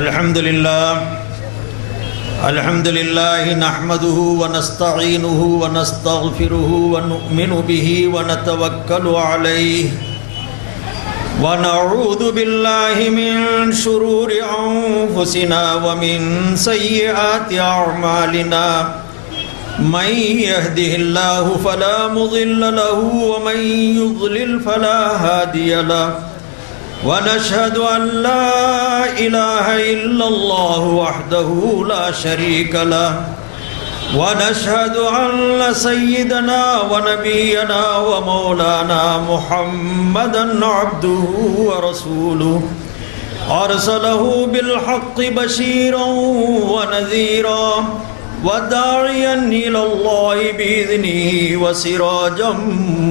الحمد لله نحمده ونستعينه ونستغفره ونؤمن به ونتوكل عليه ونعوذ بالله من شرور أنفسنا ومن سيئات أعمالنا من يهده الله فلا مضل له ومن يضلل فلا هادي له ونشهد أن لا إله إلا الله وحده لا شريك له ونشهد أن سيدنا ونبينا ومولانا محمدا عبده ورسوله أرسله بالحق بشيرا ونذيرا وداعيا إلى الله بإذنه وسراجا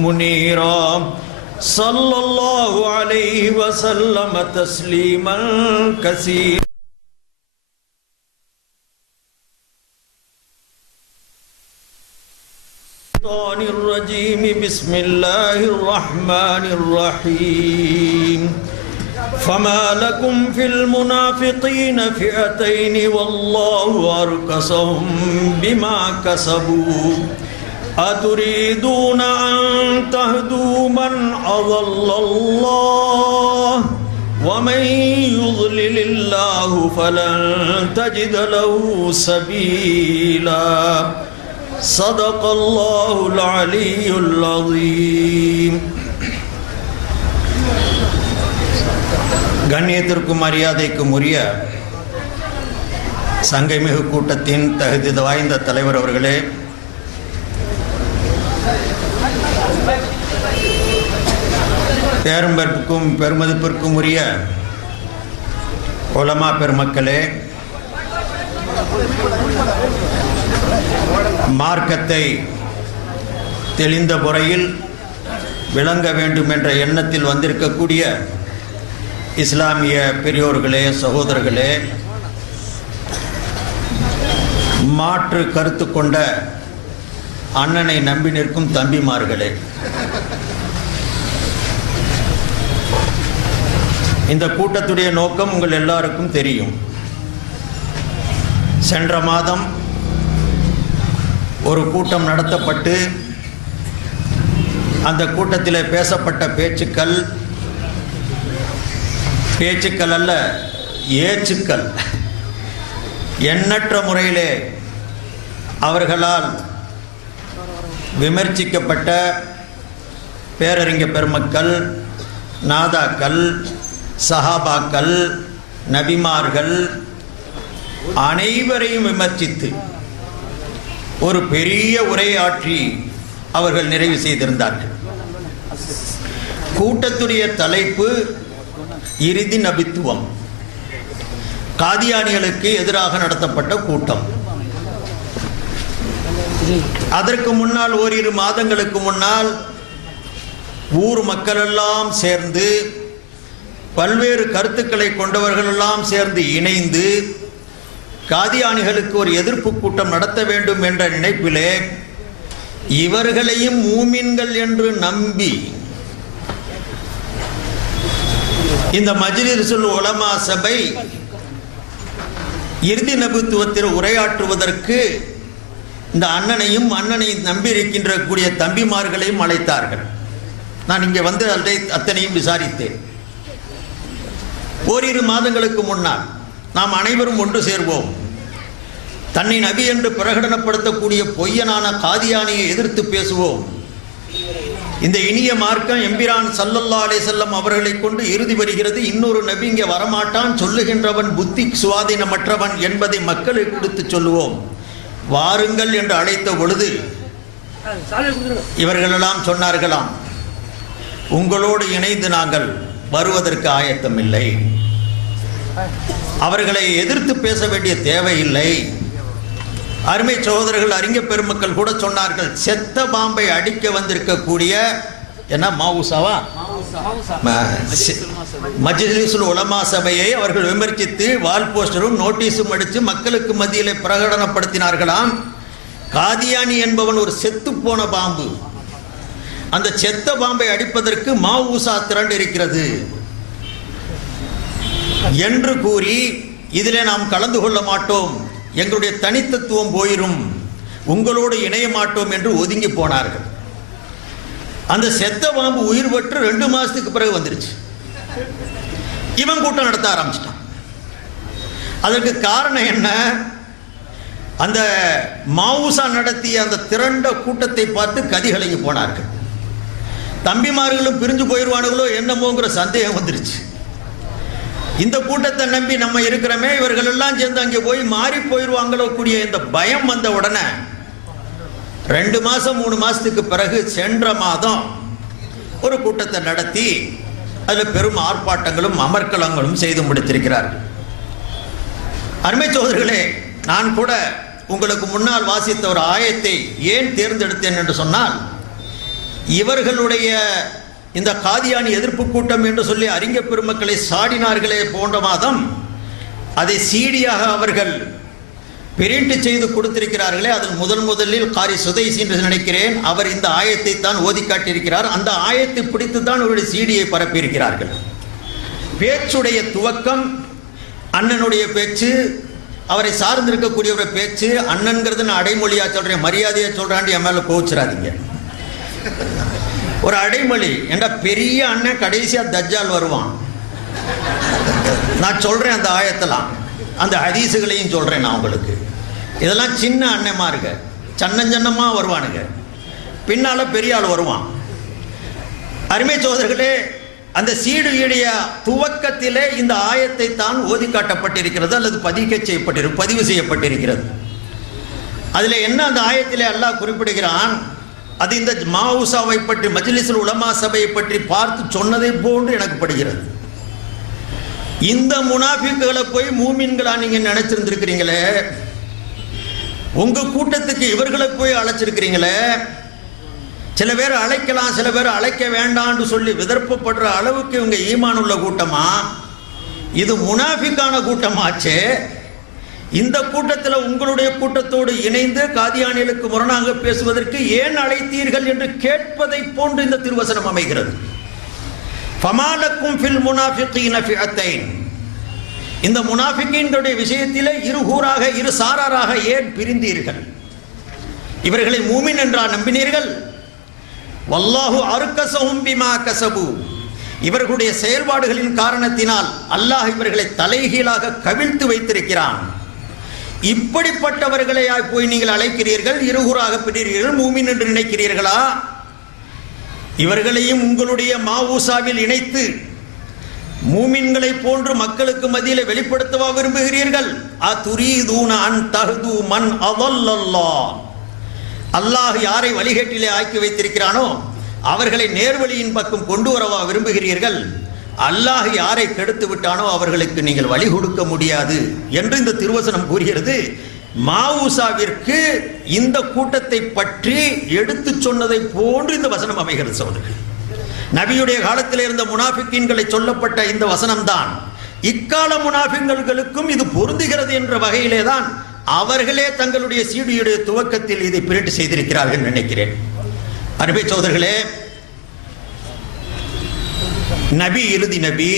منيرا صلى الله عليه وسلم تسليما كثيرا الرجيم بسم الله الرحمن الرحيم فما لكم في المنافقين فئتين والله أركسهم بما كسبوا أتريدون أن تهدوا من أضل الله ومن يضلل الله فلن تجد له سبيلا صدق الله العلي العظيم. கண்ணியத்திற்கும் மரியாதைக்கும் உரிய சங்கைமிகு கூட்டத்தின் தகுதி வாய்ந்த தலைவர் அவர்களே, பேரம்பர்க்கும் பெருமதிப்பிற்கும் உரிய உலமா பெருமக்களே, மார்க்கத்தை தெளிந்த முறையில் விளங்க வேண்டும் என்ற எண்ணத்தில் வந்திருக்கக்கூடிய இஸ்லாமிய பெரியோர்களே, சகோதரர்களே, மாற்று கருத்து கொண்ட அண்ணனை நம்பி நிற்கும் தம்பிமார்களே, இந்த கூட்டத்துடைய நோக்கம் உங்கள் எல்லாருக்கும் தெரியும். சென்ற மாதம் ஒரு கூட்டம் நடத்தப்பட்டு அந்த கூட்டத்தில் பேசப்பட்ட பேச்சுக்கள் அல்ல, ஏச்சுக்கள் எண்ணற்ற முறையிலே அவர்களால் விமர்சிக்கப்பட்ட பேரறிஞ பெருமக்கள், நாதாக்கள், சஹாபாக்கள், நபிமார்கள் அனைவரையும் விமர்சித்து ஒரு பெரிய உரையாற்றி அவர்கள் நிறைவு செய்திருந்தார்கள். கூட்டத்துடைய தலைப்பு இறுதி நபித்துவம். காதியானிகளுக்கு எதிராக நடத்தப்பட்ட கூட்டம். அதற்கு முன்னால் ஓரிரு மாதங்களுக்கு முன்னால் ஊர் மக்களெல்லாம் சேர்ந்து, பல்வேறு கருத்துக்களை கொண்டவர்களெல்லாம் சேர்ந்து இணைந்து காதியானிகளுக்கு ஒரு எதிர்ப்பு கூட்டம் நடத்த வேண்டும் என்ற நினைப்பிலே இவர்களையும் மூமின்கள் என்று நம்பி இந்த மஜ்லிஸுல் உலமா சபை இறுதி நபித்துவத்தில் உரையாற்றுவதற்கு இந்த அண்ணனை நம்பியிருக்கின்ற கூடிய தம்பிமார்களையும் அழைத்தார்கள். நான் இங்கே வந்து அத்தனையும் விசாரித்தேன். ஓரிரு மாதங்களுக்கு முன்னால் நாம் அனைவரும் ஒன்று சேர்வோம், தன்னை நபி என்று பிரகடனப்படுத்தக்கூடிய பொய்யனான காதியானியை எதிர்த்து பேசுவோம். இந்த இனிய மார்க்கம் எம்பிரான் ஸல்லல்லாஹு அலைஹி வஸல்லம் அவர்களை கொண்டு இறுதி வருகிறது. இன்னொரு நபி இங்கே வரமாட்டான், சொல்லுகின்றவன் புத்தி சுவாதீனமற்றவன் என்பதை மக்களுக்கு எடுத்து சொல்லுவோம், வாருங்கள் என்று அழைத்த பொழுது இவர்களெல்லாம் சொன்னார்களாம், உங்களோடு இணைந்து நாங்கள் வருவதற்கு ஆயத்தமில்லை, அவர்களை எதிர்த்து பேச வேண்டிய தேவையில்லை. அருமை சகோதரர்கள், அறிஞ பெருமக்கள் கூட சொன்னார்கள், செத்த பாம்பை அடிக்க வந்திருக்கக்கூடிய என்ன மாவுசாவா மஜ்லிஸுல் உலமா சபையை அவர்கள் விமர்சித்து வால் போஸ்டரும் நோட்டீஸும் அடித்து மக்களுக்கு மத்தியிலே பிரகடனப்படுத்தினார்களாம். காதியானி என்பவன் ஒரு செத்து போன பாம்பு, அந்த செத்த பாம்பை அடிப்பதற்கு மாவுசா திரண்டு இருக்கிறது என்று கூறி இதில் நாம் கலந்து கொள்ள மாட்டோம், எங்களுடைய தனித்தத்துவம் போயிரும், உங்களோடு இணைய மாட்டோம் என்று ஒதுங்கி போனார்கள். அந்த செத்த பாம்பு உயிர் பெற்று 2 மாசத்துக்கு பிறகு வந்துருச்சு. இவன் கூட்டம் நடத்த ஆரம்பிச்சிட்டான். அதற்கு காரணம் என்ன? அந்த மாவுசா நடத்திய அந்த திரண்ட கூட்டத்தை பார்த்து கதிகலங்கி போனார்கள். தம்பிமார்களும் பிரிஞ்சு போயிடுவானுங்களோ என்னமோங்கிற சந்தேகம் வந்துருச்சு. இந்த கூட்டத்தை நம்பி நம்ம இருக்கிறோமே, இவர்கள் எல்லாம் சேர்ந்து அங்கே போய் மாறி போயிடுவாங்களோ கூடிய இந்த பயம் வந்த உடனே 2 மாசம் 3 மாசத்துக்கு பிறகு சென்ற மாதம் ஒரு கூட்டத்தை நடத்தி அதில் பெரும் ஆர்ப்பாட்டங்களும் அமர்க்களங்களும் செய்து முடித்திருக்கிறார்கள். அருமை சகோதரர்களே, நான் கூட உங்களுக்கு முன்னால் வாசித்த ஒரு ஆயத்தை ஏன் தேர்ந்தெடுத்தேன் என்று சொன்னால், இவர்களுடைய இந்த காதியானி எதிர்ப்பு கூட்டம் என்று சொல்லி அறிஞர் பெருமக்களை சாடினார்களே போன்ற மாதம் அதை சீடியாக அவர்கள் பிரிண்ட் செய்து கொடுத்திருக்கிறார்களே, அதில் முதலில் காரி சுதைசி என்று நினைக்கிறேன், அவர் இந்த ஆயத்தை தான் ஓதி காட்டியிருக்கிறார். அந்த ஆயத்தை பிடித்து தான் அவருடைய சீடியை பரப்பியிருக்கிறார்கள். பேச்சுடைய துவக்கம் அண்ணனுடைய பேச்சு, அவரை சார்ந்திருக்கக்கூடியவரை பேச்சு. அண்ணன்கிறது நான் அடைமொழியா சொல்றேன், மரியாதையா சொல்றான்னு என் மேல கோவிச்சிடாதீங்க. ஒரு அடைமொழி என்ற பெரிய அண்ணன் கடைசியா தஜ்ஜால் வருவான். நான் சொல்றேன் அந்த ஆயத்தெல்லாம், அந்த ஹதீசுகளையும் சொல்றேன் நான் உங்களுக்கு. இதெல்லாம் சின்ன அண்ணமா இருக்க, சன்னஞ்சன்னமா வருவானுங்க, பின்னால பெரிய ஆள் வருவான். அருமை சகோதரர்களே, அந்த சீடியுடைய துவக்கத்திலே இந்த ஆயத்தை தான் ஓதி காட்டப்பட்டிருக்கிறது அல்லது பதிவு செய்யப்பட்டிருக்கிறது. அதில் என்ன அந்த ஆயத்திலே அல்லாஹ் குறிப்பிடுகிறான், அது இந்த மாவுசாவை பற்றி மஜ்லிஸுல் உலமா சபையை பற்றி பார்த்து சொன்னதை போன்று எனக்கு படுகிறது. இந்த முனாஃபிக்குகளை போய் மூமின்களா நீங்க நினைச்சிருந்திருக்கிறீங்களே, உங்க கூட்டத்துக்கு இவர்களை போய் அழைச்சிருக்கிறீங்களே, சில பேர் அழைக்கலாம் சில பேர் அழைக்க வேண்டாம்னு சொல்லி விதர்ப்பப்படுற அளவுக்கு இவங்க ஈமான் உள்ள கூட்டமா? இது முனாஃபிக்கான கூட்டமாச்சே. இந்த கூட்டத்தில் உங்களுடைய கூட்டத்தோடு இணைந்து காதியானிகளுக்கு முரணாக பேசுவதற்கு ஏன் அழைத்தீர்கள் என்று கேட்பதை போன்று இந்த திருவசனம் அமைகிறது. ஃபமாலக்கும் ஃபில் முனாஃபிகீன ஃபிஅத்தைன், இந்த முனாஃபிகீன்களுடைய விஷயத்திலே இருகூறாக இரு சாராராக ஏன் பிரிந்தீர்கள்? இவர்களை மூமின் என்றா நம்பினீர்கள்? வல்லாஹு அர்கஸஹும் பிமா கஸபு, இவர்களுடைய செயல்பாடுகளின் காரணத்தினால் அல்லாஹ் இவர்களை தலைகீழாக கவிழ்த்து வைத்திருக்கிறான். இப்படிப்பட்டவர்களை போய் நீங்கள் அழைக்கிறீர்கள், இருகூறாக பிரிகிறீர்கள், மூமின் என்று நினைக்கிறீர்களா? இவர்களையும் உங்களுடைய மாவூசாவில் இணைத்து மூமின்களை போன்று மக்களுக்கு மத்தியில் வெளிப்படுத்தவா விரும்புகிறீர்கள்? அதுரீதுன அன் தஹ்து மன் அதல்லல்லாஹ், அல்லாஹ் யாரை வழிகேட்டிலே ஆக்கி வைத்திருக்கிறானோ அவர்களை நேர்வழியின் பக்கம் கொண்டு வரவா விரும்புகிறீர்கள்? அல்லாஹ் யாரை கெடுத்து விட்டானோ அவர்களுக்கு நீங்கள் வழி கொடுக்க முடியாது என்று இந்த திருவசனம் கூறுகிறது. மாவூசாவிற்கு இந்த கூட்டத்தை பற்றி எடுத்து சொன்னதை போன்று இந்த வசனம் அமைகிறது. சகோதரர்கள், நபியுடைய காலத்தில் இருந்த முனாஃபிக்கீன்களை சொல்லப்பட்ட இந்த வசனம்தான் இக்கால முனாஃபிக்களுக்கும் இது பொருந்துகிறது என்ற வகையிலே தான் அவர்களே தங்களுடைய சீடியுடைய துவக்கத்தில் இதை பிரிண்ட் செய்திருக்கிறார்கள் நினைக்கிறேன். அருமை சகோதரர்களே, நபி இறுதி நபி,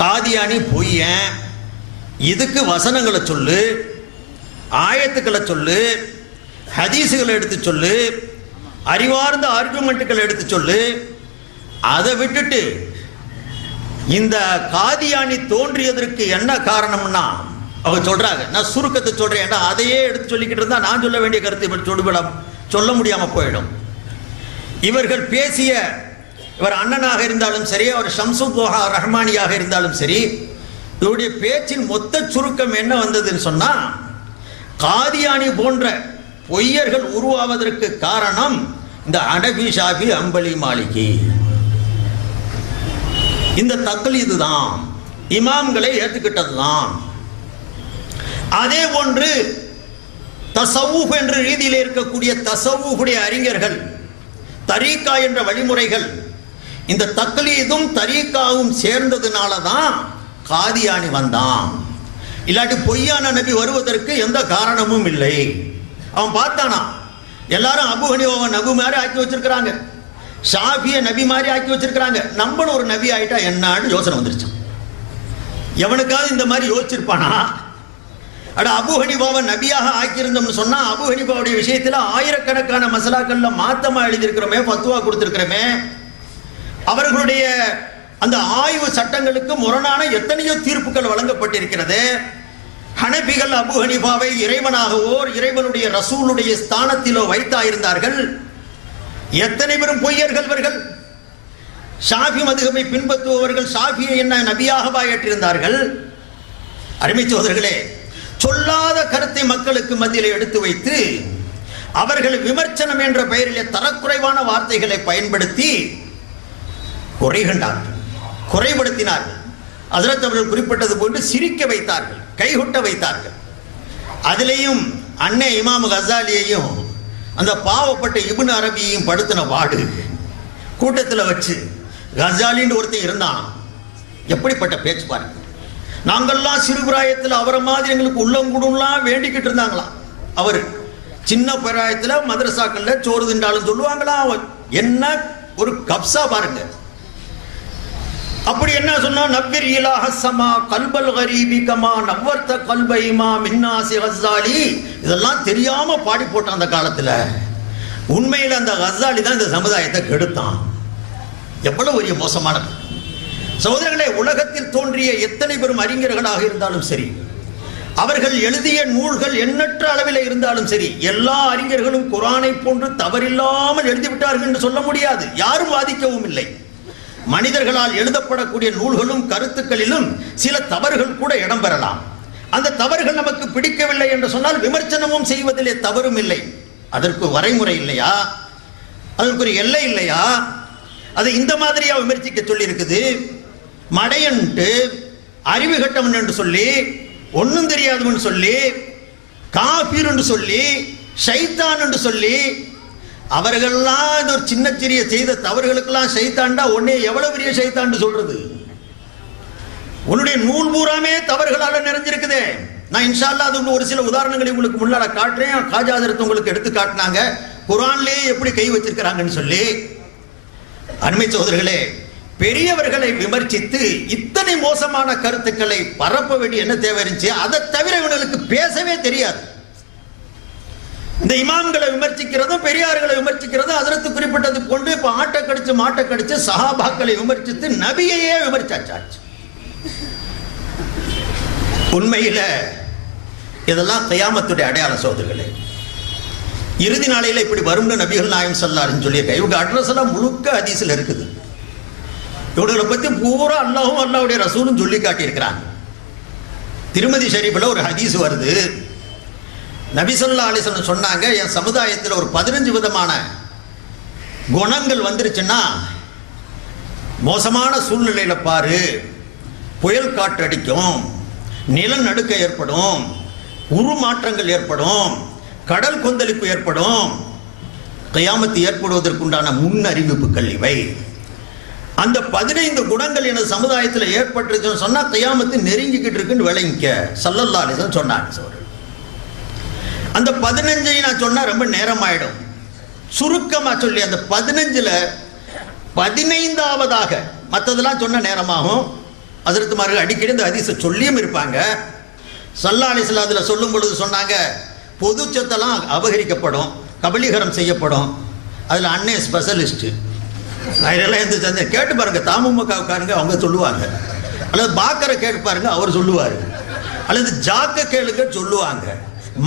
காதியானி பொய்யன், இதுக்கு வசனங்களை சொல்லு, ஆயத்துக்களை சொல்லு, ஹதீசுகளை எடுத்து சொல்லு, அறிவார்ந்த ஆர்குமெண்ட்டுகளை எடுத்து சொல்லு. அதை விட்டுட்டு இந்த காதியானி தோன்றியதற்கு என்ன காரணம்னா அவங்க சொல்றாங்க, நான் சுருக்கத்தை சொல்றேன், அதையே எடுத்து சொல்லிக்கிட்டு இருந்தா நான் சொல்ல வேண்டிய கருத்தை சொல்ல முடியாம போயிடும். இவர்கள் பேசிய, இவர் அண்ணனாக இருந்தாலும் சரி, அவர் ஷம்சுத்தோஹா ரஹ்மானியாக இருந்தாலும் சரி, இவருடைய பேச்சின் மொத்த சுருக்கம் என்ன வந்ததுன்னு சொன்னா, காதியானி போன்ற பொய்யர்கள் உருவாவதற்கு காரணம் இந்த அனபி ஷாபி அம்பலி மாலிகி, இந்த தக்லீது தான், இமாம்களை ஏற்றுக்கிட்டது தான். அதே போன்று தசவுஃப் என்ற ரீதியில் இருக்கக்கூடிய தசவுஃபுடைய அறிஞர்கள், தரீக்கா என்ற வழிமுறைகள், இந்த தக்லீதும் தரீக்காவும் சேர்ந்ததுனால தான் காதியானி வந்தான். இல்லாட்டி பொய்யான நபி வருவதற்கு எந்த காரணமும் இல்லை. அவன் பார்த்தானா, எல்லாரும் அபு ஹனீஃபாவை நபி மாதிரி ஆக்கி வச்சிருக்கிறாங்க, ஷாஃபியை நபி மாதிரி ஆக்கி வச்சிருக்கிறாங்க, நம்மளும் ஒரு நபி ஆயிட்டா என்னான்னு யோசனை வந்துருச்சான். எவனுக்காவது இந்த மாதிரி யோசிச்சிருப்பானா? அட, அபு ஹனீஃபாவை நபியாக ஆக்கியிருந்தோம்னு சொன்னா அபு ஹனீஃபாவுடைய விஷயத்துல ஆயிரக்கணக்கான மசலாக்கள்ல மாத்தமா எழுதியிருக்கிறோமே, ஃபத்வா கொடுத்திருக்கிறோமே. அவர்களுடைய அந்த ஆய்வு சட்டங்களுக்கு முரணான எத்தனையோ தீர்ப்புகள் வழங்கப்பட்டிருக்கிறது. ஹனபிகள் அபு ஹனீஃபாவை இறைவனாகவோ இறைவனுடைய ரசூலுடைய ஸ்தானத்திலோ வைத்தாயிருந்தார்கள். எத்தனை பேரும் பொய்யர்கள் இவர்கள். ஷாஃபி மதுஹபை பின்பற்றுபவர்கள் ஷாஃபியை என்ன நபியாகவா ஏற்றிருந்தார்கள்? அருமை சகோதரர்களே, சொல்லாத கருத்தை மக்களுக்கு மத்தியில் எடுத்து வைத்து அவர்கள் விமர்சனம் என்ற பெயரிலே தரக்குறைவான வார்த்தைகளை பயன்படுத்தி குறைகண்டார்கள், குறைபடுத்தினார்கள். ஹஜ்ரத் அவர்கள் குறிப்பிட்டது போன்று சிரிக்க வைத்தார்கள், கைகொட்ட வைத்தார்கள். அதிலேயும் அன்னை இமாம் கசாலியையும் அந்த பாவப்பட்ட இப்னு அரபியையும் படுத்தின பாடு. கூட்டத்தில் வச்சு கசாலின்னு ஒருத்தன் இருந்தான். எப்படிப்பட்ட பேச்சு பாருங்க. நாங்கள்லாம் சிறுபிராயத்தில் அவரை மாதிரி எங்களுக்கு உள்ளங்குடலாம் வேண்டிக்கிட்டு இருந்தாங்களாம். அவர் சின்ன பிராயத்தில் மதரசாக்கள்ல சோறு திண்டாலும் சொல்லுவாங்களாம். என்ன ஒரு கப்சா பாருங்க. அப்படி என்ன சொன்னா, நவ்விர் இலாஹ ஸமா கல்பல் கரீபி கமா நவ்வர்த கல்ப இமாம் இன்னாசி கஸாலி. இதெல்லாம் தெரியாம பாடி போட்டான் அந்த காலத்துல. உண்மையில அந்த கஸாலி தான் இந்த சமுதாயத்தை கெடுத்தான். எவ்வளவு பெரிய மோசமானது சகோதரர்களே. உலகத்தில் தோன்றிய எத்தனை பெரும் அறிஞர்களாக இருந்தாலும் சரி, அவர்கள் எழுதிய நூல்கள் எண்ணற்ற அளவில் இருந்தாலும் சரி, எல்லா அறிஞர்களும் குர்ஆனை போன்று தவறில்லாமல் எழுதிவிட்டார்கள் என்று சொல்ல முடியாது. யாரும் வாதிக்கவும் இல்லை. மனிதர்களால் எழுதப்படக்கூடிய நூல்களும் கருத்துக்களிலும் சில தவறுகள் கூட இடம்பெறலாம். அந்த தவறுகள் நமக்கு பிடிக்கவில்லை என்று சொன்னால் விமர்சனமும் செய்வதிலே தவறும் இல்லை. அதற்கு வரைமுறை இல்லையா? அதற்கு ஒரு எல்லை இல்லையா? அதை இந்த மாதிரியா விமர்சிக்க சொல்லி இருக்குது. மடையன்ட்டு அறிவு கட்டவன் என்று சொல்லி, ஒன்னும் தெரியாதவன் சொல்லி, காபீர் என்று சொல்லி, ஷைத்தான் என்று சொல்லி, அவர்கள்லாம் இந்த ஒரு சின்ன சிறிய செய்த தவறுகளுக்கெல்லாம் ஷைத்தான்டா உடனே எவ்வளவு பெரிய ஷைத்தான் சொல்றது? உன்னுடைய நூல் பூராமே தவறுகளால நிறைஞ்சிருக்குதே. நான் இன்ஷா அல்லாஹ் அது ஒரு சில உதாரணங்களை உங்களுக்கு முன்னால காட்டுறேன். காஜா ஹஜ்ரத் உங்களுக்கு எடுத்து காட்டினாங்க குர்ஆன்லயே எப்படி கை வச்சிருக்கிறாங்கன்னு சொல்லி. அருமை சகோதரர்களே, பெரியவர்களை விமர்சித்து இத்தனை மோசமான கருத்துக்களை பரப்ப வேண்டிய என்ன தேவை இருந்துச்சு? அதை தவிர இவர்களுக்கு பேசவே தெரியாது. இந்த இமாம்களை விமர்சிக்கிறதும் பெரியார்களை விமர்சிக்கிறதும் ஹஜ்ரத் குறிப்பிட்டது கொண்டு இப்ப ஆட்டை கடிச்சு மாட்டை கடிச்சு சஹாபாக்களை விமர்சித்து நபியையே விமர்சிச்சாச்சு. உண்மையில இதெல்லாம் கியாமத்துடைய அடையாள சோதர்களே. இறுதி நாளையில இப்படி வரும்னு நபிகள் நாயகம் ஸல்லல்லாஹு அலைஹி வஸல்லம் சொல்லியிருக்காங்க. இவங்க அட்ரஸ் எல்லாம் முழுக்க ஹதீஸ்ல இருக்குது. இவர்களை பத்தி பூரா அல்லாஹும் அல்லாஹ்வுடைய ரசூலும் சொல்லி காட்டியிருக்கிறாங்க. திருமதி ஷரீஃப்ல ஒரு ஹதீஸ் வருது. நபி ஸல்லல்லாஹு அலைஹி வஸல்லம் சொன்னாங்க, என் சமுதாயத்தில் ஒரு 15 விதமான குணங்கள் வந்துருச்சுன்னா, மோசமான சூழ்நிலையில பாரு, புயல் காற்று அடிக்கும், நிலநடுக்க ஏற்படும், உருமாற்றங்கள் ஏற்படும், கடல் கொந்தளிப்பு ஏற்படும், கியாமத்து ஏற்படுவதற்குண்டான முன்னறிவிப்புகள் இவை. அந்த 15 குணங்கள் எனது சமுதாயத்தில் ஏற்பட்டுருச்சுன்னு சொன்னா கியாமத்து நெருங்கிக்கிட்டு இருக்குன்னு விளங்கிக்க ஸல்லல்லாஹு அலைஹி வஸல்லம் சொன்னாங்க. அந்த 15 நான் சொன்னா ரொம்ப நேரம் ஆயிடும். சுருக்கமா சொல்லி அந்த 15ல 15ஆவதாக, மற்றதெல்லாம் சொன்ன நேரமாகும். ஹஜ்ரத்மார்கள் அடிக்கடி இந்த ஹதீஸை சொல்லியும் இருப்பாங்க. ஸல்லல்லாஹு அலைஹி வஸல்லம் அதில் சொல்லும் பொழுது சொன்னாங்க, பொது சொத்தெல்லாம் அபகரிக்கப்படும், கபலீகரம் செய்யப்படும். அதில் அண்ணே ஸ்பெஷலிஸ்ட். அதெல்லாம் எந்த சந்தை கேட்டு பாருங்க, தமுமுகவுக்காரங்க அவங்க சொல்லுவாங்க, அல்லது பாக்கரை கேட்டு பாருங்க அவர் சொல்லுவார், அல்லது ஜாக்க கேளுங்க சொல்லுவாங்க,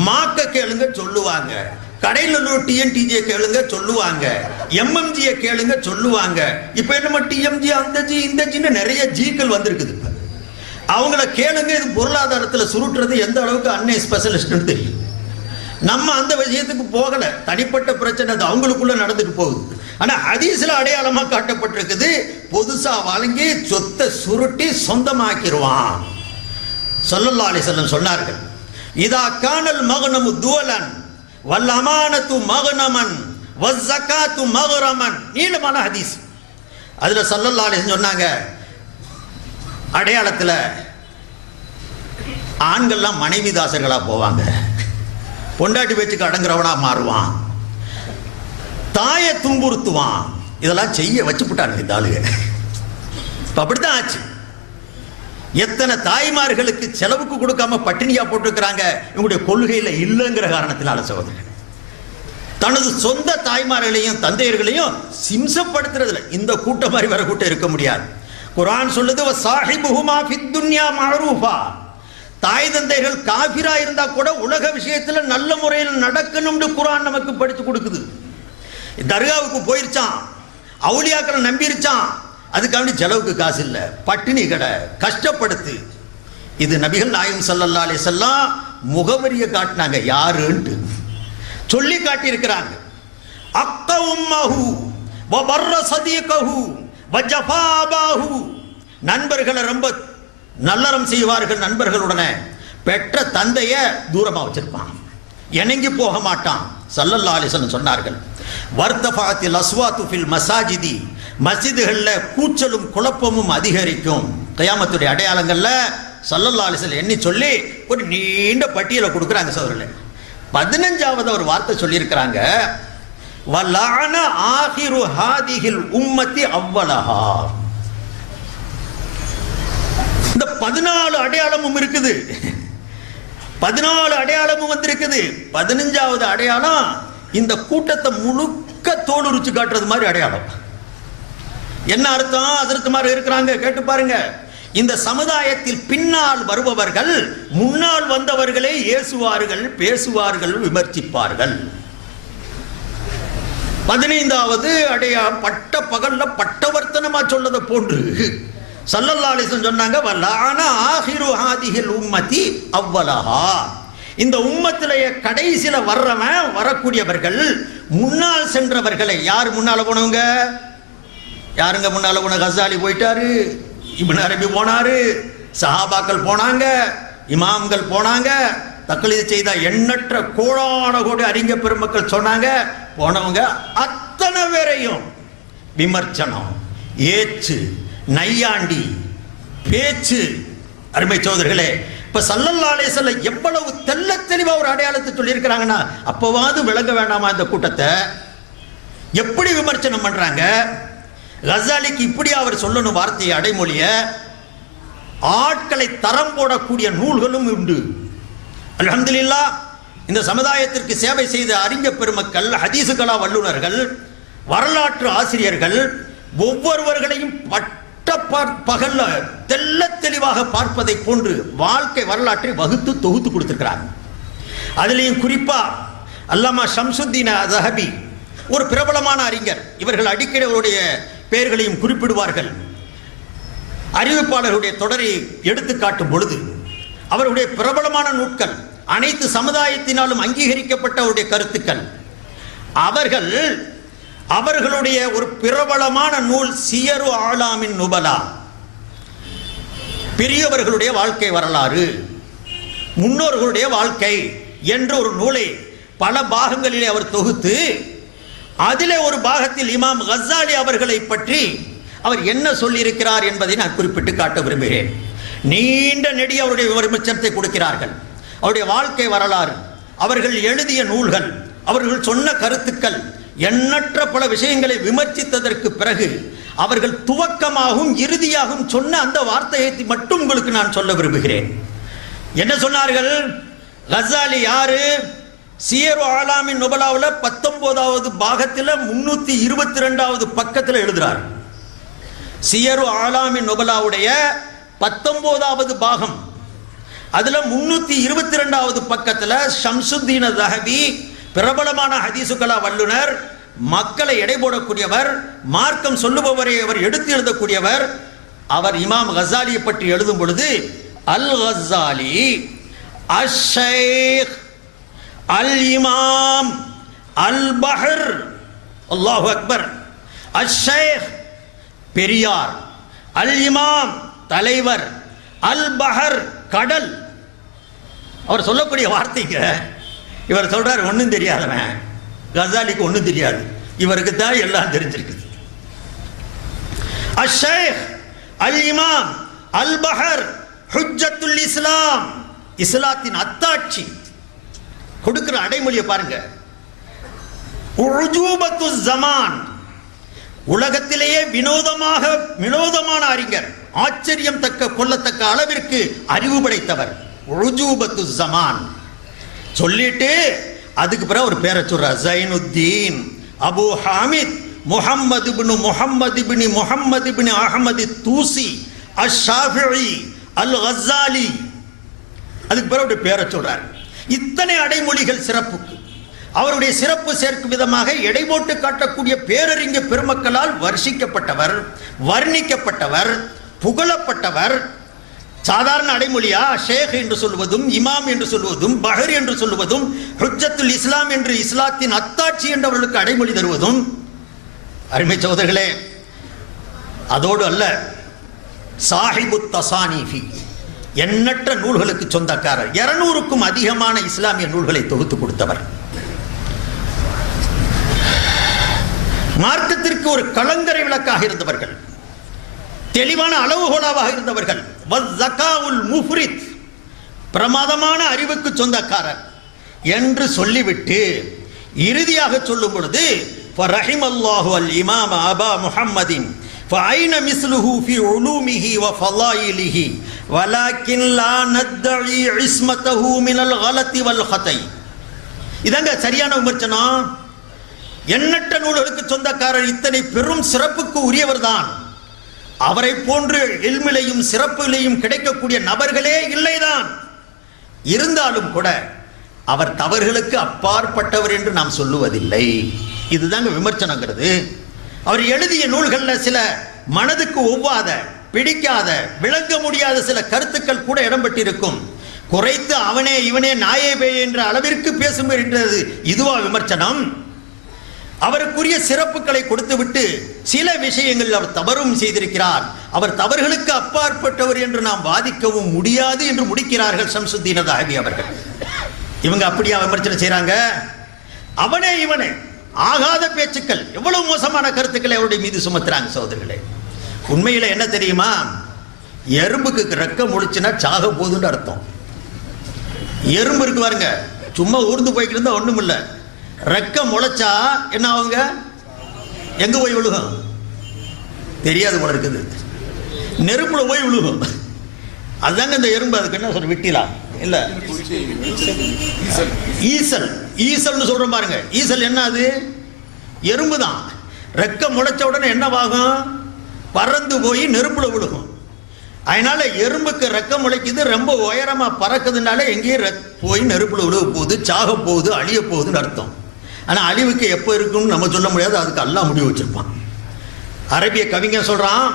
மாக்க கேளுங்க சொல்லுவாங்க, கடையில் உள்ள டிஎன்டிஜியை கேளுங்க சொல்லுவாங்க, எம்எம்ஜியை கேளுங்க சொல்லுவாங்க. இப்ப என்னமோ டிஎம்ஜி அந்த ஜி இந்த ஜின்னு நிறைய ஜிக்கள் வந்திருக்குது. அவங்கள கேளுங்க. இது பொருளாதாரத்தில் சுருட்டுறது எந்த அளவுக்கு அன்னை ஸ்பெஷலிஸ்ட்னு தெரியும். நம்ம அந்த விஷயத்துக்கு போகல, தனிப்பட்ட பிரச்சனை அது அவங்களுக்குள்ள நடந்துட்டு போகுது. ஆனா ஹதீஸ்ல அடையாளமா காட்டப்பட்டிருக்குது, பொதுசா வழங்கி சொத்தை சுருட்டி சொந்தமாக்கிடுவான். ஸல்லல்லாஹு அலைஹி வஸல்லம் சொன்னார்கள், இதா கானல் மக்னமு துவலன் வல் அமானத்து மக்னமன் வஸ் ஸகாத்து மக்ரமன். நீளமான ஹதீஸ். அதுல ஸல்லல்லாஹு அலைஹி வஸல்லம் சொன்னாங்க, அடையாளத்துல ஆண்கள்லாம் மனைவி தாசர்களா போவாங்க, பொண்டாட்டி பேச்சுக்கு அடங்குறவனா மாறுவான், தாயை துன்புறுத்துவான். இதெல்லாம் செய்ய வச்சு விட்டாங்க இந்த ஆளுங்க. அப்படித்தான் ஆச்சு. எத்தனை தாய்மார்களுக்கு செலவுக்கு கொடுக்காம பட்டினியா போட்டுக்கிறாங்க இவங்களுடைய கொள்கையில இல்லைங்கிற காரணத்தினால சகோதரர். தனது சொந்த தாய்மார்களையும் தந்தையர்களையும் சிம்சப்படுத்துறதுல இந்த கூட்டம் மாதிரி வர கூட்டம் இருக்க முடியாது. குர்ஆன் சொல்லுது வஸாஹிபுஹுமா ஃபித் துன்யா மஅரூஃபா. தாய் தந்தைகள் காஃபிரா இருந்தா கூட உலக விஷயத்துல நல்ல முறையில் நடக்கணும்னு குர்ஆன் நமக்கு படித்து கொடுக்குது. தர்காவுக்கு போயிருச்சான், அவுலியாக்களை நம்பிருச்சான், அதுக்காண்டி செலவுக்கு காசு இல்ல, பட்டினி கடை, கஷ்டப்படுத்து. இது நபிகள் நாயகம் ஸல்லல்லாஹு அலைஹி வஸல்லம் முகவரியை காட்டினாங்க, யாருன்ட்டு சொல்லி காட்டி இருக்கிறாங்க. அக்க உம்மஹு வ பர்ர சதீகஹு வ ஜஃபாபாஹு. நண்பர்களை ரொம்ப நல்லறம் செய்வார்கள், நண்பர்களுடனே பெற்ற தந்தைய தூரமா வச்சிருப்பான், இணங்கி போக மாட்டான். ஸல்லல்லாஹு அலைஹி வஸல்லம் சொன்னார்கள் வர்தஃபாத்தில் அஸ்வாத்து ஃபில் மசாஜிதி. மஸ்ஜிதுகள்ல கூச்சலும் குழப்பமும் அதிகரிக்கும். கியாமத்துடைய அடையாளங்கள்ல ஸல்லல்லாஹு அலைஹி வஸல்லம் எண்ணி சொல்லி ஒரு நீண்ட பட்டியலை கொடுக்குறாங்க சகோதரர்களே. 15வது ஒரு வார்த்தை சொல்லியிருக்கிறாங்க, வலஅன ஆகிரு ஹாதிஹில் உம்மத்தி அவ்வலஹா. இந்த 14 அடையாளமும் இருக்குது, 14 அடையாளமும் வந்திருக்குது. 15வது அடையாளம் இந்த கூட்டத்தை முழுக்க தோல் உரிச்சு காட்டுறது மாதிரி அடையாளம். என்ன அர்த்தம்? அதற்கு மாதிரி இருக்கிறாங்க, கேட்டு பாருங்க. இந்த சமுதாயத்தில் பின்னால் வருபவர்கள் முன்னால் வந்தவர்களை ஏசுவார்கள், பேசுவார்கள், விமர்சிப்பார்கள். 15வது அடையாளம் பட்ட பகல்ல பட்டவர்த்தனமா சொல்லதை போன்று ஸல்லல்லாஹு அலைஹி வஸல்லம் சொன்னாங்க, வலஅன ஆகிரு ஹாதிஹில் உம்மத்தி அவ்வலஹா. இந்த உம்மத்திலேயே கடைசியில வர்றவன், வரக்கூடியவர்கள் முன்னால் சென்றவர்களை. யார் முன்னால போனவங்க? யாருங்க முன்னால போன? கஸாலி போயிட்டாரு, இப்னு அரபி போனாரு, சஹாபாக்கள் போனாங்க, இமாம்கள் போனாங்க, தக்லீத் செய்த எண்ணற்ற கோடான கோடி அறிஞ பெருமக்கள் சொன்னாங்க. போனவங்க அத்தனை பேரையும் விமர்சனம், ஏச்சு, நையாண்டி, பேச்சு. அருமை சகோதரர்களே, இப்ப ஸல்லல்லாஹு அலைஹி வஸல்லம் எவ்வளவு தெள்ள தெளிவா ஒரு அடையாளத்தை சொல்லி இருக்கிறாங்கன்னா, அப்பவாது விளங்க வேண்டாமா இந்த கூட்டத்தை? எப்படி விமர்சனம் பண்றாங்க? கஸாலிக்கு இப்படி அவர் சொல்லணும் வார்த்தையை, அடைமொழிய. ஆட்களை தரம் போடக்கூடிய நூல்களும் உண்டு. அல்ஹம்துலில்லாஹ், இந்த சமுதாயத்திற்கு சேவை செய்த அறிஞ பெருமக்கள், ஹதீசுகளா வல்லுநர்கள், வரலாற்று ஆசிரியர்கள் ஒவ்வொருவர்களையும் பட்ட பகல்ல தெள்ள தெளிவாக பார்ப்பதை போன்று வாழ்க்கை வரலாற்றை வகுத்து தொகுத்து கொடுத்திருக்கிறாங்க. அதிலையும் குறிப்பா அல்லாமா ஷம்சுத்தீன் ஸஹபி ஒரு பிரபலமான அறிஞர். இவர்கள் அடிக்கடி அவருடைய பெயர்களையும் குறிப்பிடுவார்கள். அறிவிப்பாளர்களுடைய தொடரை எடுத்து காட்டும் பொழுது அவருடைய பிரபலமான நூட்கள், அனைத்து சமுதாயத்தினாலும் அங்கீகரிக்கப்பட்ட அவருடைய கருத்துக்கள். அவர்களுடைய ஒரு பிரபலமான நூல் சியரு ஆலாமின் நுபலா, பெரியவர்களுடைய வாழ்க்கை வரலாறு, முன்னோர்களுடைய வாழ்க்கை என்ற ஒரு நூலை பல பாகங்களிலே அவர் தொகுத்து, அதிலே ஒரு பாகத்தில் இமாம் கஸாலி அவர்களை பற்றி அவர் என்ன சொல்லியிருக்கிறார் என்பதை நான் குறிப்பிட்டு காட்ட விரும்புகிறேன். நீண்ட நெடிய அவருடைய விமர்சனத்தை கொடுக்கிறார்கள். அவருடைய வாழ்க்கை வரலாறு, அவர்கள் எழுதிய நூல்கள், அவர்கள் சொன்ன கருத்துக்கள், எண்ணற்ற பல விஷயங்களை விமர்சித்ததற்கு பிறகு அவர்கள் துவக்கமாகவும் இறுதியாகவும் சொன்ன அந்த வார்த்தையை மட்டும் உங்களுக்கு நான் சொல்ல விரும்புகிறேன். என்ன சொன்னார்கள்? கஸாலி யாரு? சியரு ஆலாமின் நுபலாவில் 19வது பாகத்தில் 322வது பக்கத்தில் எழுதுறார். சியரு ஆலாமின் நுபலாவுடைய 19வது பாகம், அதுல 322வது பக்கத்தில் ஷம்சுத்தீன் ஸஹபி பிரபலமான ஹதீசுகளா வல்லுனர், மக்களை எடை போடக்கூடியவர், மார்க்கம் சொல்லுபவரை அவர் எடுத்து எழுதக்கூடியவர். அவர் இமாம் கஸாலியை பற்றி எழுதும் பொழுது அல் கஸாலி அஷ்-ஷைக் அல் இமாம் அல் பஹர், அல்லாஹு அக்பர், அஷ்-ஷைக் பெரியார், அல் இமாம் தலைவர், அல் பஹர் கடல். அவர் சொல்லக்கூடிய வார்த்தைக்கு இவர் சொல்றாரு, ஒன்றும் தெரியாதவன். கஸாலிக்கு ஒன்றும் தெரியாது, இவருக்கு தான் எல்லாம் தெரிஞ்சிருக்குது. அஷ்-ஷைக் அல் இமாம் அல் பஹர் ஹுஜ்ஜத்துல் இஸ்லாம், இஸ்லாத்தின் அத்தாட்சி. கொடுக்கிற அடைமொழியை பாருங்க. உஜூபத்து ஜமான், உலகத்திலேயே வினோதமான அறிஞர், ஆச்சரியம் கொள்ளத்தக்க அளவிற்கு அறிவு படைத்தவர். உஜூபத்து ஜமான் சொல்லிட்டு அதுக்கு பிறகு ஒரு பேரை சொல்றார். ஜைனுத்தீன் அபு ஹாமித் முஹம்மது இப்னு முஹம்மது இப்னு முஹம்மது இப்னு அஹ்மது தூசி அஷ்-ஷாஃபிஈ அல்-கஸாலி. அதுக்கு பிறகு ஒரு பேரை சொல்றார். இத்தனை அடைமொழிகள் சிறப்புக்கு அவருடைய சிறப்பு சேர்க்கும் விதமாக எடை போட்டு காட்டக்கூடிய பேரறிஞ பெருமக்களால் வர்ணிக்கப்பட்டவர், புகழப்பட்டவர். சாதாரண அடைமொழியா ஷேக் என்று சொல்வதும், இமாம் என்று சொல்வதும், பஹர் என்று சொல்வதும், ஹுஜ்ஜத்துல் இஸ்லாம் என்று இஸ்லாத்தின் அத்தாட்சி என்றவர்களுக்கு அடைமொழி தருவதும். அருமை சகோதரர்களே, அதோடு அல்ல, சாஹிபு தசானீஃபி எண்ணற்ற நூல்களுக்கு சொந்தக்காரர். 200க்கும் அதிகமான இஸ்லாமிய நூல்களை தொகுத்து கொடுத்தவர். மார்க்கத்திற்கு ஒரு கலங்கரை விளக்காக இருந்தவர்கள், தெளிவான அளவுகோலாக இருந்தவர்கள். வஸ்ஸகாவுல் முஃப்ரித் பிரமாதமான அறிவுக்கு சொந்தக்காரர் என்று சொல்லிவிட்டு இறுதியாக சொல்லும் பொழுது ஃபரஹிமல்லாஹு அல் இமாம் அபா முஹம்மதின் ஃபஐன மிஸ்லுஹு ஃபி உலூமிஹி வ ஃபலாயிலிஹி வலாக்கின் லா நத்தஇ இஸ்மத்தஹு மினல் கலத்தி வல் ஹதை. இதங்க சரியான விமர்சனம். எண்ணற்ற நூல்களுக்கு சொந்தக்காரர், இத்தனை பெரும் சிறப்புக்கு உரியவர்தான். அவரை போன்று இல்மிலையும் சிறப்பிலையும் கிடைக்கக்கூடிய நபர்களே இல்லைதான். இருந்தாலும் கூட அவர் தவறுகளுக்கு அப்பாற்பட்டவர் என்று நாம் சொல்லுவதில்லை. இதுதாங்க விமர்சனங்கிறது. அவர் எழுதிய நூல்களில் சில மனதுக்கு ஒவ்வாத, பிடிக்காத, விளங்க முடியாத சில கருத்துக்கள் கூட இடம்பெற்றிருக்கும். குறைத்து அவனே இவனே நாயே பே என்ற அளவிற்கு பேசுகின்றது. இதுவா விமர்சனம்? அவருக்குரிய சிறப்புகளை கொடுத்துவிட்டு சில விஷயங்களில் அவர் தவறும் செய்திருக்கிறார். அவர் தவறுகளுக்கு அப்பாற்பட்டவர் என்று நாம் வாதிக்கவும் முடியாது என்று முடிக்கிறார்கள் ஷம்சுத்தீன் தஹவி அவர்கள். இவங்க அப்படியா விமர்சனம் செய்றாங்க? அவனே இவனே ஆகாத பேச்சுக்கள், எவ்வளவு மோசமான கருத்துக்களை அவருடைய மீது சுமத்துறாங்க. சகோதரர்களே, உண்மையில என்ன தெரியுமா? எறும்புக்கு ரெக்கம் முழிச்சுன்னா சாக போகுதுன்னு அர்த்தம். எறும்பு இருக்கு பாருங்க, சும்மா ஊர்ந்து போய்கிட்டு இருந்தா ஒண்ணும் இல்லை. ரெக்கம் முளைச்சா என்ன ஆகுங்க? எங்க போய் விழுகும் தெரியாது போல இருக்குது. நெருப்புல போய் விழுகும். அதுதாங்க இந்த எறும்பு. அதுக்கு என்ன சொல்ற? விட்டிலா இல்ல ஈசல். ஈசல்னு சொல்றோம் பாருங்க. ஈசல் என்ன? அது எறும்பு தான். ரெக்கம் முளைச்ச உடனே என்னவாகும்? பறந்து போய் நெருப்புல விழுகும். அதனால எறும்புக்கு ரெக்கம் முளைக்குது, ரொம்ப உயரமா பறக்குதுனால எங்கேயும் போய் நெருப்புல விழுக போகுது, சாக போகுது, அழிய போகுதுன்னு அர்த்தம். ஆனால் அழிவுக்கு எப்போ இருக்குன்னு நம்ம சொல்ல முடியாது. அதுக்கு அல்லாஹ் முடிவு வச்சிருப்பான். அரபிய கவிஞர் சொல்றான்,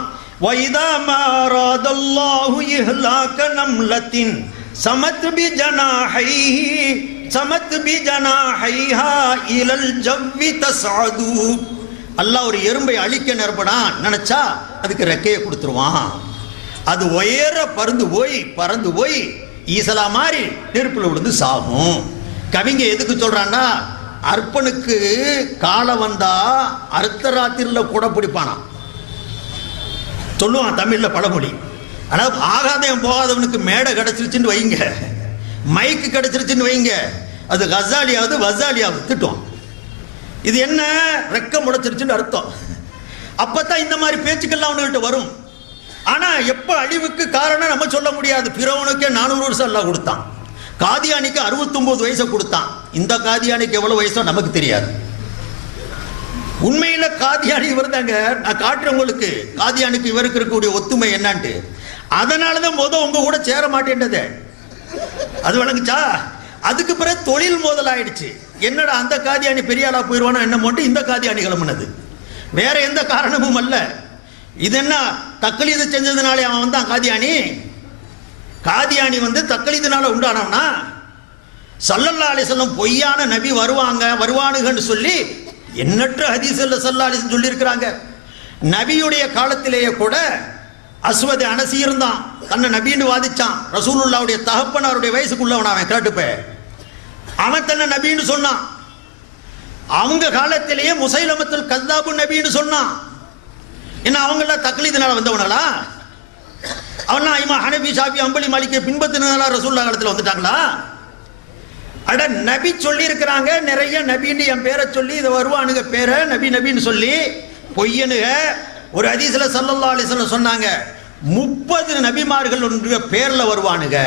وَإِذَا مَا أَرَادَ اللَّهُ إِهْلَاكَ نَمْلَةٍ سَمَتْ بِجَنَاحَيْهَا إِلَى الْجَوِّ تَصْعَدُ. அல்லாஹ் ஒரு எறும்பை அழிக்க நினைச்சா அதுக்கு ரெக்கையை கொடுத்துருவான். அது உயர பறந்து போய் ஈசலா மாதிரி நெருப்புல விழுந்து சாகும். கவிங்க எதுக்கு சொல்றான்னா, அர்ப்பனுக்கு காலம் வந்தா அர்த்த ராத்திரில கூட பிடிப்பானா சொல்லுவான் தமிழ்ல பழமொழி. ஆனால் ஆகாதவன் போகாதவனுக்கு மேடை கிடைச்சிருச்சுன்னு வைங்க, மைக்கு கிடைச்சிருச்சுன்னு வைங்க, அது கசாலியாவது வசாலியாவது திட்டம். இது என்ன? ரெக்க முளைச்சிருச்சுன்னு அர்த்தம். அப்பதான் இந்த மாதிரி பேச்சுக்கள்லாம் அவனுக்கிட்ட வரும். ஆனா எப்ப அழிவுக்கு காரணம் நம்ம சொல்ல முடியாது. பிறவனுக்கே 400 வருஷம் எல்லாம் கொடுத்தான். காதியானிக்கு 69 வயசை கொடுத்தான். இந்த காதியானிக்கு எவ்வளவு வயசோ நமக்கு தெரியாது. உண்மையில காதியானி இவர் தாங்க. நான் காட்டுறேன் உங்களுக்கு காதியானிக்கு இவருக்கு இருக்கக்கூடிய ஒத்துமை என்னன்ட்டு. அதனாலதான் உங்க கூட சேர மாட்டேன்றது. அது வழங்குச்சா? அதுக்கு பிறகு தொழில் முதலாயிடுச்சு. என்னடா அந்த காதியானி பெரிய ஆளா போயிடுவானோ என்னமோட்டு இந்த காதியானி கிளம்புனது. வேற எந்த காரணமும் அல்ல. இது என்ன தக்லீது செஞ்சதுனாலே அவன் வந்தான் காதியானி? காதியானி தக்லீதுனால உண்டானவனா? ஸல்லல்லாஹு அலைஹி வஸல்லம் பொய்யான நபி வருவானுங்கன்னு சொல்லி எண்ணற்ற ஹதீஸ்ல ஸல்லல்லாஹு அலைஹி வஸல்லம் சொல்லி இருக்கிறாங்க. நபியுடைய காலத்திலேயே கூட அஸ்வத் அனசி இருந்தான், தன்னை நபின்னு வாதிச்சான். ரசூலுல்லாவுடைய தகப்பனாருடைய வயசுக்குள்ளவன் அவன் கேட்டுப்ப. அவன் தன்னை நபின்னு சொன்னான். அவங்க காலத்திலேயே முசைலமத்துல் கஸ்ஸாபு நபின்னு சொன்னான். என்ன அவங்களாம் தக்லீதுனால வந்தவங்களா? அவனா இமா ஹனபி ஷாஃபி அம்பலி மாலிக்கை பின்பற்றினால ரசூலுல்லாஹ் காலத்தில் வந்துட்டாங்களா? அட நபி சொல்லி இருக்கிறாங்க. நிறைய நபின்னு என் பேரை சொல்லி இதை வருவானுங்க பேரை நபின்னு சொல்லி பொய்யனுக. ஒரு ஹதீஸ்ல ஸல்லல்லாஹு அலைஹி வஸல்லம் சொன்னாங்க, 30 நபிமார்கள் ஒன்று பேர்ல வருவானுங்க.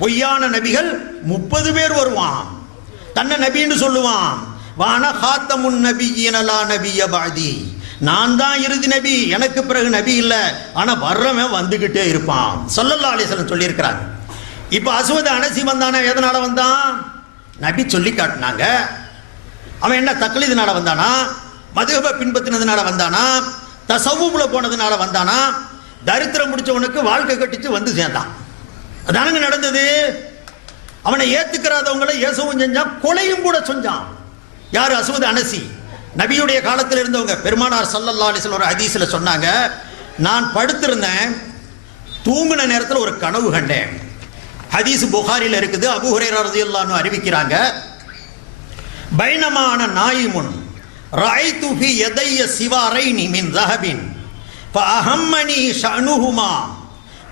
பொய்யான நபிகள் 30 பேர் வருவான். தன்னை நபின்னு சொல்லுவான். வான காத்தமுன் நபியின் லா நபிய பாதி, நான் தான் இறுதி நபி, எனக்கு பிறகு நபி இல்லை, ஆனா வர்றவன் வந்துகிட்டே இருப்பான். ஸல்லல்லாஹு அலைஹி வஸல்லம் சொல்லி இருக்கிறாங்க. இப்ப அஸ்வத் அனசி வந்தானா? எதனால வந்தான்? நபி சொல்லி காட்டினாங்க. அவன் என்ன தக்லீதுனால வந்தானா? மதுஹப பின்பற்றினதுனால வந்தானா? தசவுல போனதுனால வந்தானா? தரித்திரம் முடிச்சவனுக்கு வாழ்க்கை கட்டிச்சு வந்து சேர்ந்தான். அதானுங்க நடந்தது. அவனை ஏத்துக்கிறாதவங்களை இயேசுவும் செஞ்சான், கொலையும் கூட செஞ்சான். யார்? அஸ்வத் அனசி. நபியுடைய காலத்தில் இருந்தவங்க. பெருமானார் ஸல்லல்லாஹு அலைஹி வஸல்லம் ஒரு ஹதீஸ்ல சொன்னாங்க, நான் படுத்திருந்தேன், தூங்கின நேரத்தில் ஒரு கனவு கண்டேன். ஹதீஸ் புகாரில இருக்குது. அபூ ஹுரைரா ரலியல்லாஹு அன்ஹு அறிவிக்கிறாங்க, பைனமான நாயிமுன் ரஐது ஃபீ யதைய சிவாரைனி மின் ذهبின் ஃபஅஹம்மனி ஷஅனுஹுமா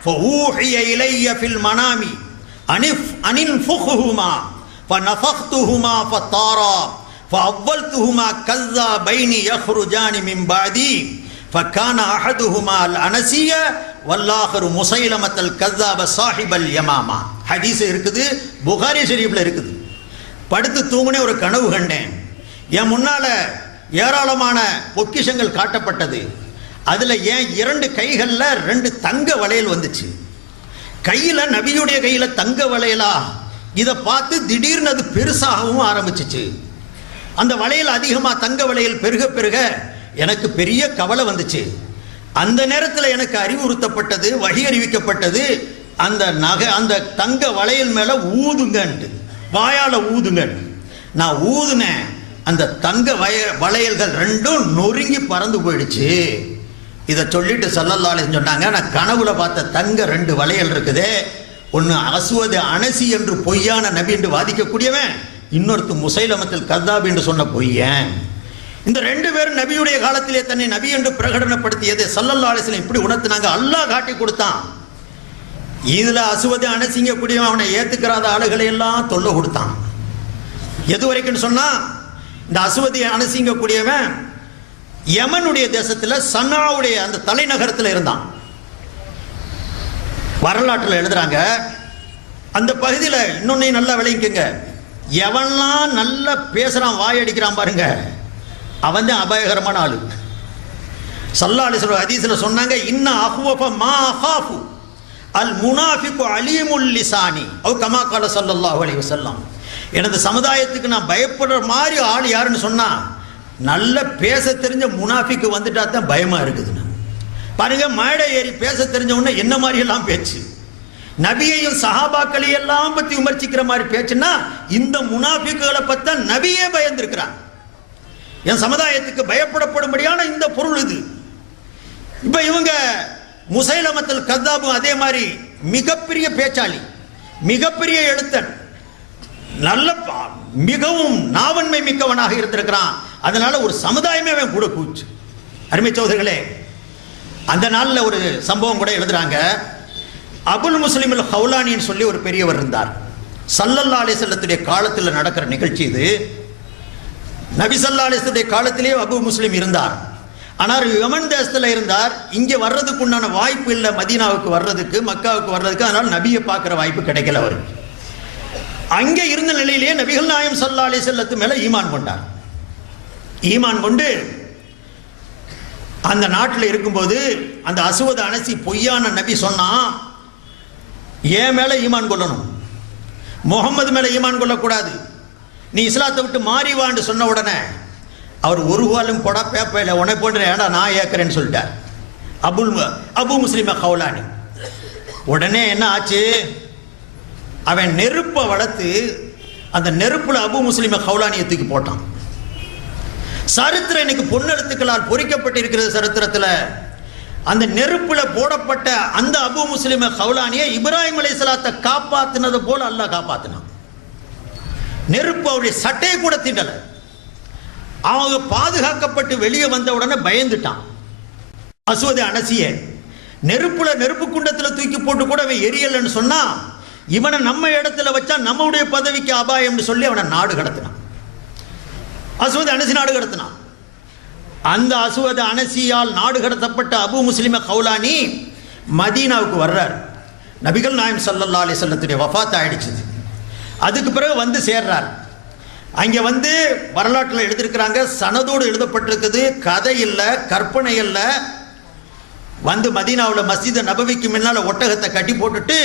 ஃபஊஹிய இலைய ஃபில் மனாமி அனின்ஃபுஹுமா ஃபனஃபக்துஹுமா ஃபதாரா فأولتهما كذابين يخرجان من بعدي فكان أحدهما الأنسية والآخر مسيلمة الكذاب صاحب اليمامة. ஹதீஸ் இருக்குது, புகாரி ஷரீஃப்ல இருக்குது. படுத்து தூங்கினே ஒரு கனவு கண்டேன். என் முன்னால ஏராளமான பொக்கிஷங்கள் காட்டப்பட்டது. அதுல ஏன் 2 கைகள்ல 2 தங்க வளையல் வந்துச்சு. கையில நபியுடைய கையில தங்க வளையலா? இதை பார்த்து திடீர்னு அது பெருசாகவும் ஆரம்பிச்சிச்சு. அந்த வளையல் அதிகமாக, தங்க வளையல் பெருக பெருக எனக்கு பெரிய கவலை வந்துச்சு. அந்த நேரத்தில் எனக்கு அறிவுறுத்தப்பட்டது, வழி அறிவிக்கப்பட்டது, அந்த தங்க வளையல் மேல ஊதுங்கன்ட்டு, வாயால ஊதுங்க. நான் ஊதுனேன், அந்த தங்க வளையல்கள் 2ம் நொறுங்கி பறந்து போயிடுச்சு. இதை சொல்லிட்டு ஸல்லல்லாஹு அலைஹி சொன்னாங்க, நான் கனவுல பார்த்த தங்க 2 வளையல் இருக்குதே, ஒன்று அஸ்வத் அனசி என்று பொய்யான நபி என்று வாதிக்கக்கூடியவன், இன்னொருத்து முசைலமத்தில் கத்தாப் என்று சொன்ன பொய்யன். இந்த 2 பேரும் நபியுடைய காலத்திலே தன்னை நபி என்று பிரகடனப்படுத்தியது ஸல்லல்லாஹு அலைஹி வஸல்லம் இப்படி உணர்த்தினாங்க. அல்லாஹ் காட்டி கொடுத்தான். இதுல அஸ்வத் அனசிங்க கூடியவன் அவனை ஏத்துக்கிறாத ஆளுகளை எல்லாம் தொல்லை கொடுத்தான். எது வரைக்கும் சொன்னா, இந்த அஸ்வத் அனசிங்க கூடியவன் யமனுடைய தேசத்துல சன்னாவுடைய அந்த தலைநகரத்தில் இருந்தான். வரலாற்றில் எழுதுறாங்க, அந்த பகுதியில் இன்னொன்னையும் நல்லா விளங்கிக்கங்க, எவன்லாம் நல்லா பேசுறான், வாயடிக்கிறான் பாருங்க, அவன் தான் அபாயகரமான ஆளு. ஸல்லல்லாஹு அலைஹி வஸல்லம் ஹதீஸ்ல சொன்னாங்க, இன்ன அஹ்வஃப மா அஹாஃபு அல் முனாஃபிகு அலீமுல் லிசானி அவ் கமா கால ஸல்லல்லாஹு அலைஹி வஸல்லம். எனது சமுதாயத்துக்கு நான் பயப்படுற மாதிரி ஆள் யாருன்னு சொன்னா, நல்ல பேச தெரிஞ்ச முனாஃபிக்கு வந்துட்டா தான் பயமா இருக்குதுன்னு பாருங்க. மேடை ஏறி பேச தெரிஞ்சவொன்னே என்ன மாதிரி எல்லாம் பேச்சு, நபியையும் சஹாபாக்களையும் எல்லாம் பத்தி விமர்சிக்கிற மாதிரி பேச்சுன்னா, இந்த முனாஃபிக்குகளை பத்தி நபியே பயந்திருக்கிறான். என் சமுதாயத்துக்கு பயப்படப்படும்படியான இந்த பொருள் இது. இப்ப இவங்க முசைலமத்துல் கத்தாபும் அதே மாதிரி மிகப்பெரிய பேச்சாளி, மிகப்பெரிய எழுத்தன், நல்ல மிகவும் நாவன்மை மிக்கவனாக இருந்திருக்கிறான். அதனால ஒரு சமுதாயமே அவன் கூட கூச்சு. அருமை சகோதரர்களே, அந்த நாளில் ஒரு சம்பவம் கூட எழுதுறாங்க. அபுல் முஸ்லிம் அல் ஹவுலானின்னு சொல்லி ஒரு பெரியவர் இருந்தார். ஸல்லல்லாஹு அலைஹி வஸல்லத்துடைய காலத்தில் நடக்கிற நிகழ்ச்சி இது. நபி ஸல்லல்லாஹு அலைஹி வஸல்லுடைய காலத்திலேயே அபு முஸ்லிம் இருந்தார். ஆனால் யமன் தேசத்தில் இருந்தார். இங்கே வர்றதுக்கு உண்டான வாய்ப்பு இல்லை, மதீனாவுக்கு வர்றதுக்கு, மக்காவுக்கு வர்றதுக்கு. அதனால் நபியை பார்க்குற வாய்ப்பு கிடைக்கல அவருக்கு. அங்கே இருந்த நிலையிலேயே நபிகள் நாயகம் ஸல்லல்லாஹு அலைஹி வஸல்லத்து மேலே ஈமான் கொண்டார். ஈமான் கொண்டு அந்த நாட்டில் இருக்கும்போது அந்த அஸ்வத் அனசி பொய்யான நபி சொன்னான், ஏன் மேலே ஈமான் கொள்ளணும், முகம்மது மேலே ஈமான் கொள்ளக்கூடாது, நீ இஸ்லாத்தை விட்டு மாறிவான்னு சொன்ன உடனே அவர் ஒரு காலம் போடா பேப்பையில் உன்னை போன்ற ஏடா நான் ஏற்கிறேன்னு சொல்லிட்டார் அபு முஸ்லிம் ஹவுலானி. உடனே என்ன ஆச்சு, அவன் நெருப்பை வளர்த்து அந்த நெருப்புல அபு முஸ்லிம் ஹவுலானியை தூக்கி போட்டான். சரித்திரம் இன்னைக்கு பொன்னெழுத்துக்களால் பொறிக்கப்பட்டிருக்கிறது. சரித்திரத்தில் அந்த நெருப்புல போடப்பட்ட அந்த அபு முஸ்லிம் ஹவுலானியை இப்ராஹிம் அலைஹிஸ்ஸலாத்தை காப்பாத்தினது போல அல்லாஹ் காப்பாத்தினான். நெருப்பு அவருடைய சட்டையை கூட திண்டல. அவங்க பாதுகாக்கப்பட்டு வெளியே வந்த உடனே பயந்துட்டான். அஸ்வத் அனசிய நெருப்புல நெருப்பு குண்டத்தில் தூக்கி போட்டு கூட அவன் எரியலன்னு சொன்னா, இவனை நம்ம இடத்துல வச்சா நம்முடைய பதவிக்கு அபாயம்னு சொல்லி அவனை நாடு கடத்தினான். அஸ்வத் அனசி நாடு கடத்தினான். அந்த அஸ்வத் அனசியால் நாடு கடத்தப்பட்ட அபு முஸ்லிம் ஹவுலானி மதீனாவுக்கு வர்றார். நபிகள் நாயகம் ஸல்லல்லாஹு அலைஹி வஸல்லத்துடைய வஃபாத் ஆயிடுச்சு. அதுக்கு பிறகு வந்து சேர்றார். அங்கே வந்து வரலாற்றில் எழுதியிருக்கிறாங்க, சனதோடு எழுதப்பட்டிருக்குது, கதை இல்லை, கற்பனை இல்லை. வந்து மதீனாவில் மஸ்ஜித் நபவிக்கு முன்னால் ஒட்டகத்தை கட்டி போட்டுட்டு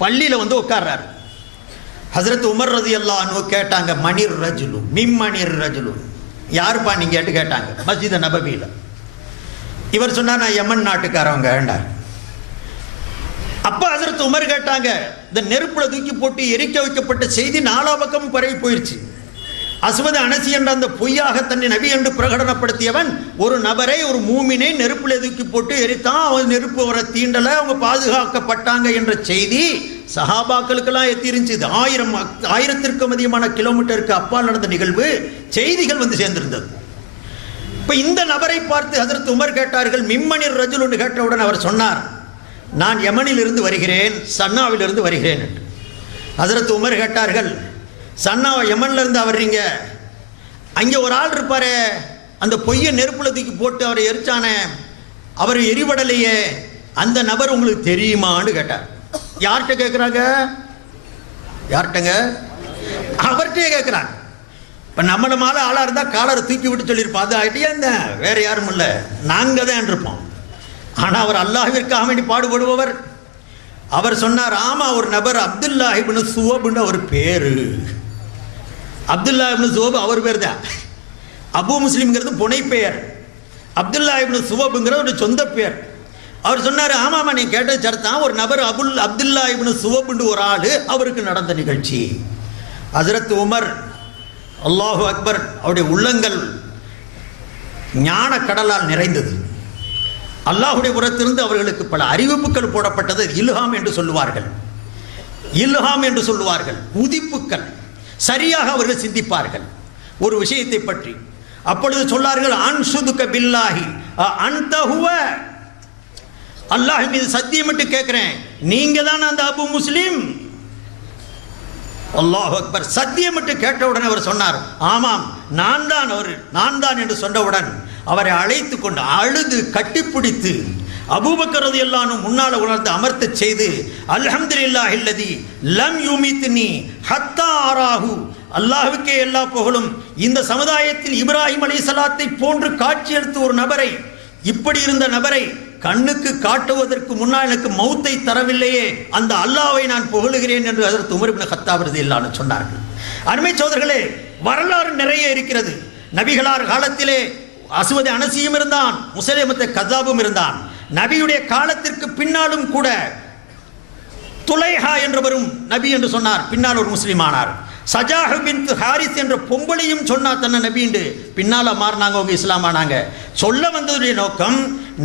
பள்ளியில் வந்து உட்கார்றார். ஹஸரத் உமர் ரலியல்லாஹு அன்ஹு கேட்டாங்க, மணிர் ரஜுலு மிம்மணிர் ரஜுலு, யாருப்பா நீங்கள் கேட்டாங்க மஸ்ஜித் நபவியில். இவர் சொன்னார், நான் யமன் நாட்டுக்காரவங்க வேண்டார். அப்போ ஹஸரத் உமர் கேட்டாங்க, இந்த நெருப்பில் தூக்கி போட்டு எரிக்க வைக்கப்பட்ட செய்தி நாலா பக்கம் பரவி போயிடுச்சு. அஸ்வத் அனசி என்ற அந்த பொய்யாக தன்னை நபி என்று பிரகடனப்படுத்தியவன் ஒரு நபரை, ஒரு மூமினை நெருப்பில் தூக்கி போட்டு எரித்தான். அவன் நெருப்பு அவரை தீண்டலை, அவங்க பாதுகாக்கப்பட்டாங்க என்ற செய்தி சஹாபாக்களுக்கெல்லாம் எத்திருந்துச்சு. ஆயிரத்திற்கும் அதிகமான கிலோமீட்டருக்கு அப்பால் நடந்த நிகழ்வு, செய்திகள் வந்து சேர்ந்திருந்தது. இப்போ இந்த நபரை பார்த்து ஹஸரத் உமர் கேட்டார்கள், மிம்மனிர் ரஜுல் என்று கேட்டவுடன் அவர் சொன்னார், நான் யமனில் இருந்து வருகிறேன், சன்னாவில் இருந்து வருகிறேன் என்று. ஹஸரத் உமர் கேட்டார்கள், சன்னா யமன்ல இருந்து வர்றீங்க, அங்கே ஒரு ஆள் இருப்பாரு, அந்த பொய்யை நெருப்புல தூக்கி போட்டு அவரை எரிச்சானே, அவர் எரிபடலையே, அந்த நபர் உங்களுக்கு தெரியுமான்னு கேட்டார். யார்கிட்ட கேட்குறாங்க? யார்கிட்டங்க? அவர்கிட்டயே கேட்குறாங்க. இப்போ நம்மள மேலே ஆளாக இருந்தால் காலரை தூக்கி விட்டு சொல்லியிருப்போம், அது ஆகிட்டே இருந்தேன், வேறு யாரும் இல்லை, நாங்கள் தான் இருப்போம். ஆனால் அவர் அல்லாஹ்விற்காக வேண்டி பாடுபடுபவர். அவர் சொன்னார், ஆமாம், ஒரு நபர் அப்துல்லா இப்னு சுவப்னு அவர் பேர். அப்துல்லா இப்னு சுவப் அவர் பேர் தான். அபு முஸ்லிம்ங்கிறது புனை பெயர், அப்துல்லா இப்னு சுவப்ங்கிற ஒரு சொந்த பேர். அவர் சொன்னார், ஆமாம்மா நீ கேட்டது சரிதான், ஒரு நபர் அப்துல்லா இப்னு சுவப்னு ஒரு ஆள், அவருக்கு நடந்த நிகழ்ச்சி. ஹஸரத் உமர் அல்லாஹு அக்பர், அவருடைய உள்ளங்கள் ஞான கடலால் நிறைந்தது. அல்லாஹுடைய புறத்திலிருந்து அவர்களுக்கு பல அறிவிப்புகள் போடப்பட்டது. இல்ஹாம் என்று சொல்லுவார்கள், இல்ஹாம் என்று சொல்லுவார்கள், உதிப்புக்கள். சரியாக அவர்கள் சிந்திப்பார்கள் ஒரு விஷயத்தை பற்றி. அப்பொழுது சொன்னார்கள், அன்சுதுக பில்லாஹி அன்த ஹுவ, அல்லாஹ் மீது சத்தியமிட்டு கேட்கிறேன், நீங்க தான் அந்த அபு முஸ்லிம். அல்லாஹ் அக்பர். சத்தியமிட்டு கேட்டவுடன் அவர் சொன்னார், ஆமாம் நான் தான் அவர், நான் தான் என்று சொன்னவுடன் அவரை அழைத்து கொண்டு அழுது கட்டிப்பிடித்து அபூபக்கர் ரலியல்லாஹு அன்ஹு முன்னால் உணர்ந்து அமர்த்த செய்து, அல்ஹம்துலில்லாஹில்லதி லம் யுமித்னி ஹத்தா அராஹு, அல்லாஹ்வுக்கே எல்லா புகழும், இந்த சமுதாயத்தில் இப்ராஹிம் அலைஹிஸ்ஸலாத்தை போன்று காட்சி எடுத்து ஒரு நபரை, இப்படி இருந்த நபரை கண்ணுக்கு காட்டுவதற்கு முன்னால் எனக்கு மௌத்தை தரவில்லையே, அந்த அல்லாஹ்வை நான் புகழுகிறேன் என்று ஹஸரத் உமர் இப்னு கத்தாப் ரலியல்லாஹு அன்ஹு சொன்னார்கள். அருமை சகோதரர்களே, வரலாறு நிறைய இருக்கிறது. நபிகளார் காலத்திலே அஸ்வத் அனசியும் இருந்தான், முஸைலமத்து கஸாபும் இருந்தான். நபியுடைய காலத்திற்கு பின்னாலும் கூட துலைஹா என்றவரும் நபி என்று சொன்னார், பின்னால் ஒரு முஸ்லீம் ஆனார். சஜாஹ் பின்த் ஹாரிஸ் என்ற பொம்பளையும் சொன்னா தன்னை நபி என்று, பின்னால மாறினாங்க, அவங்க இஸ்லாம் ஆனாங்க. சொல்ல வந்ததுடைய நோக்கம்,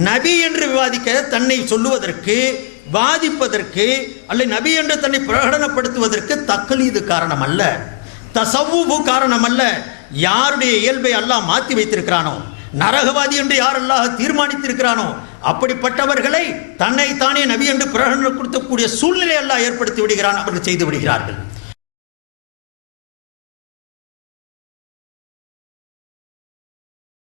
நபி என்று விவாதிக்க, தன்னை சொல்லுவதற்கு, வாதிப்பதற்கு, அல்ல நபி என்று தன்னை பிரகடனப்படுத்துவதற்கு தக்லீது காரணம் அல்ல, தஸவ்வுஃபு காரணம் அல்ல. யாருடைய இயல்பை அல்லாஹ் மாற்றி வைத்திருக்கிறானோ, நரகவாதி என்று யார் அல்லாஹ் தீர்மானித்திருக்கிறானோ, அப்படிப்பட்டவர்களை தன்னை தானே நபி என்று பிரகடனப்படுத்தக்கூடிய சூழ்நிலை அல்லாஹ் ஏற்படுத்தி விடுகிறான், அவர்கள் செய்து விடுகிறார்கள்.